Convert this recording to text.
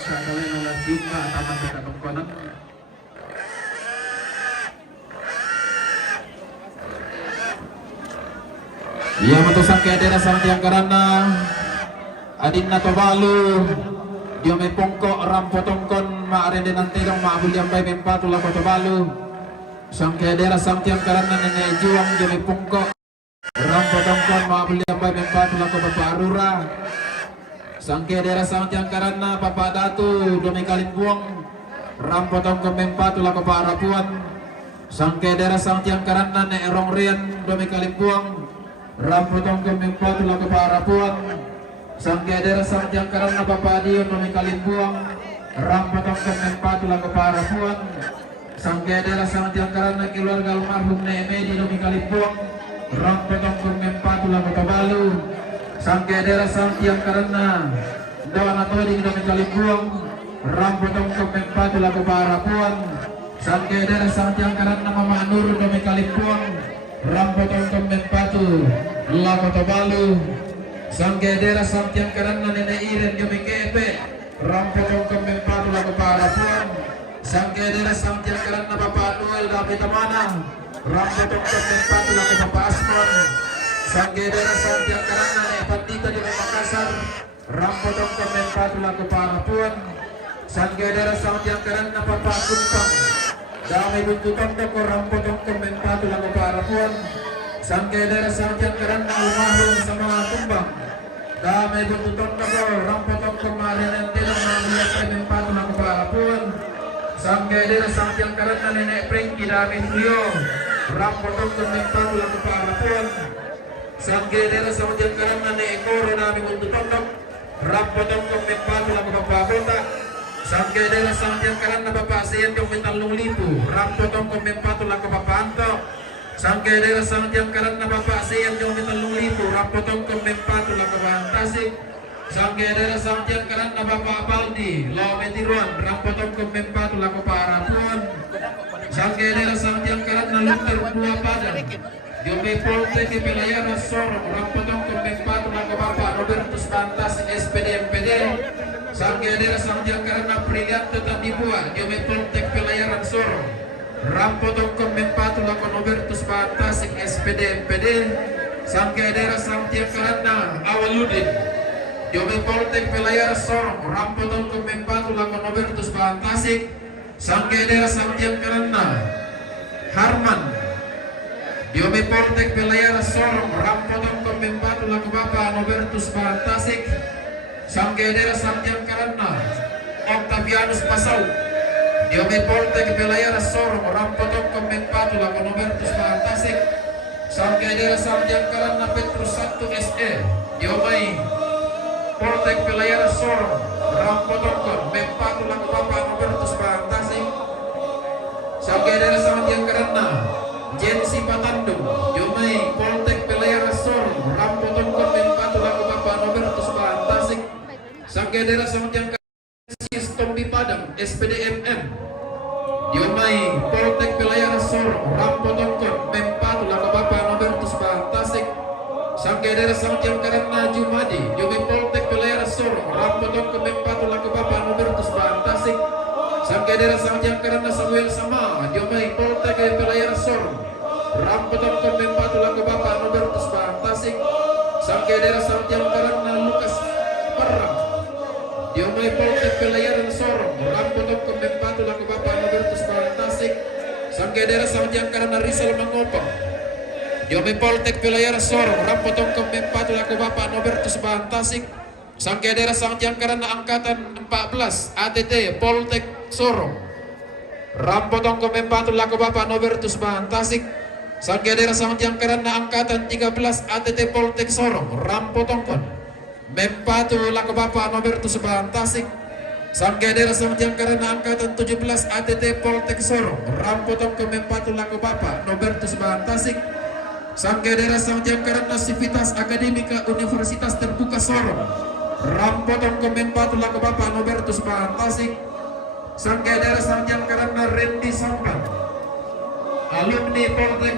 sa gawin ng lasika at aman sa katungkunan. Ia matusan kaya dera sang tiang karana adin na tobalu dia may pongko rampo tongkon maarin din ang tigang maabul yang bay mempatula ko tobalu sang kaya dera sang tiang karana nene juang dia may pongko rampo tongkon maabul yang bay mempatula ko paparura sang kaya dera sang tiang karana papa datu dia may kalimbuang rampo tongkon mempatula ko paarapuan sang kaya dera sang tiang karana ne erong rian dia may kalimbuang rampotong kemempat laku parapuan sangke daerah sangjang karena bapak dia nomi kalimbuang rampotong kemempat laku parapuan sangke daerah sangjang karena keluarga almarhum Neemedi nomi kalimbuang rampotong kemempat laku tabalu sangke daerah sangjang karena dawan atau di nomi kalimbuang rampotong kemempat laku parapuan sangke daerah sangjang karena mama Nur nomi kalimbuang rampotong kemempatu laku tabalu sangke daerah santiang karena nenek iren kami kepe rampotong kemempatu laku parapuan sangke daerah santiang karena bapak Noel dami tamana rampotong kemempatu laku bapak Asman sangke daerah santiang karena nenek Pandita di Makassar rampotong kemempatu laku parapuan sangke daerah santiang karena bapak Kumpang damai buntukan toko rampotong kemempatu laku parapuan sangke daerah santiang karena almarhum sama Kumbang damai buntukan toko rampotong kemarin yang tidak melihat kemempatu laku parapuan sangke daerah santiang karena nenek Pringki damai Julio rampotong kemempatu laku parapuan sangke daerah santiang karena nenek Koro damai buntukan toko rampotong kemempatu laku papabota sangke daerah santiang karena bapak Sian yang metalung lipu rampotong kemempatu laku papanto sangke daerah santiang karena bapak Sian yang metalung lipu rampotong kemempatu laku pantasik sangke daerah santiang karena bapak Baldi lo metiruan rampotong kemempatu laku parapuan sangke daerah santiang karena Luther dua padang Yomi Polte ke Pelayaran Sorong rampotong kemempatu laku bapak Robertus Pantas SPD MPD sangke daerah santiang karena peringat tetap dibuat dia metoltek pelayaran Sorong rampotong kemempatu laku Robertus Pantasik SPD MPD sangke daerah santiang karena Awaludin dia metoltek pelayaran Sorong rampotong kemempatu laku Robertus Pantasik sangke daerah santiang karena Harman dia metoltek pelayaran Sorong rampotong kemempatu laku bapak Robertus Pantasik sangke daerah santiang karena Octavianus Pasau dia meporte ke pelayaran Sorong rampotong kemempatu laku Robertus Pantasik sangke daerah santiang karena Petrus 1 SE dia mai porte ke pelayaran Sorong rampotong kemempatu laku bapak Robertus Pantasik sangke daerah santiang karena Jensi Patandung dia mai porte ke pelayaran Sorong rampotong kemempatu laku bapak Robertus Pantasik sangke daerah santiang sistem di Padang SPDMM diomai Poltek pelayaran Sorong rampotong mempatu laku bapak Robertus Pantasik sangke daerah santiang karena Jumadi diomai Poltek pelayaran Sorong rampotong mempatu laku bapak Robertus Pantasik sangke daerah santiang karena Samuel Sama diomai Poltek pelayaran Sorong rampotong mempatu laku bapak Robertus Pantasik sangke daerah santiang karena Lukas Perang dia mai Poltek pelayaran Sorong rampotong kemempatu laku bapak Robertus Pantasik sangke daerah santiang karena Rizal Mangopang dia mai Poltek pelayaran Sorong rampotong kemempatu laku bapak Robertus Pantasik sangke daerah santiang karena angkatan 14 ATT Poltek Sorong rampotong kemempatu laku bapak Robertus Pantasik sangke daerah santiang karena angkatan 13 ATT Poltek Sorong rampotong mempatu laku bapak Robertus Pantasik sangke daerah santiang karena angkatan 17 ATT Poltek Sorong rampotong kemempatu laku bapak Robertus Pantasik sangke daerah santiang karena Sivitas Akademika Universitas Terbuka Sorong rampotong kemempatu laku bapak Robertus Pantasik sangke daerah santiang karena Randy Sampan alumni Poltek